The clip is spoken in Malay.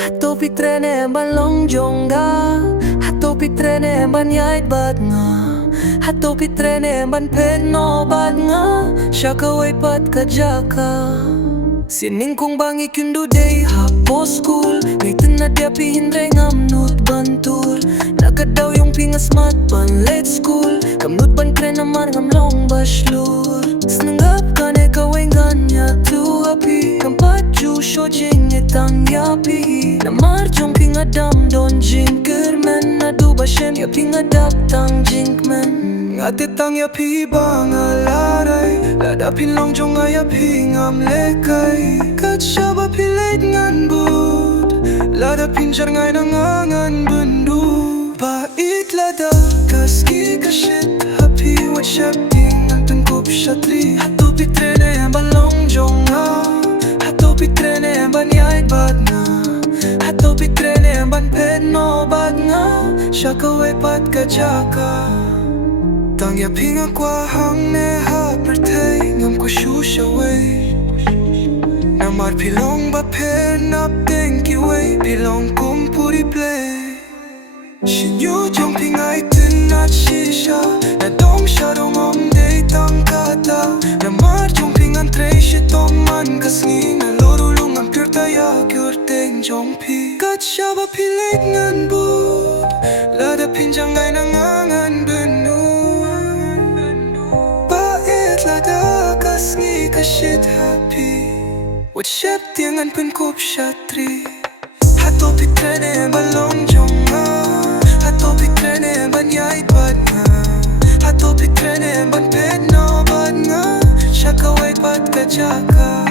Hato pitrene balong jongga, hato pitrene ban yait bad nga, hato pitrene ban phet no bad nga, shaka way pat kajaka. Sining kong bangi kundu day hapo school, ngay na dia pi hindre ngamnut bantur, nakadaw yung pingas mat ban late school, kamnut ban kren naman ngamlong baslur. Snangap ka ne kaway ganya tu happy, kampat ju shojing etang yapi, namar jong pingadam don jinkerman, nadu bashem ya pingadap tang jinkman. Ngate tang ya pi bang alaray, ladapin long jong ya pi ngam lekay, kat shaba pi late ngan bud, ladapin jar ngay nangangan bundu. Pait lada kaski ka shit happy what shaping nantun kup shatri, hato pitrene balong jong nga, hato pitrene ban yait bad nga, hato pitrene ban phet no bad nga, shaka way pat kajaka. Tang ya pinga kwa hang ne ha pertay, ngam ko shusha way, namar pilong ba pen up thank you way, pilong kum puri play. Shinyu jong pingay tin at shisha, na dong sha dong om day tang kata, namar jong pingan tray shitong man kasngi, na lorulung ang pure taya kyur teng jong pi, kat sha ba pilig ngan bud, lada pinjang ay nangangan benu. Lada kasngi ka shit happy, what shep tiangan pen kup shatri, hato pitrene balong jong nga, hato pitrene ban yait bad nga, hato pitrene ban phet no bad nga, shaka way pat kajaka.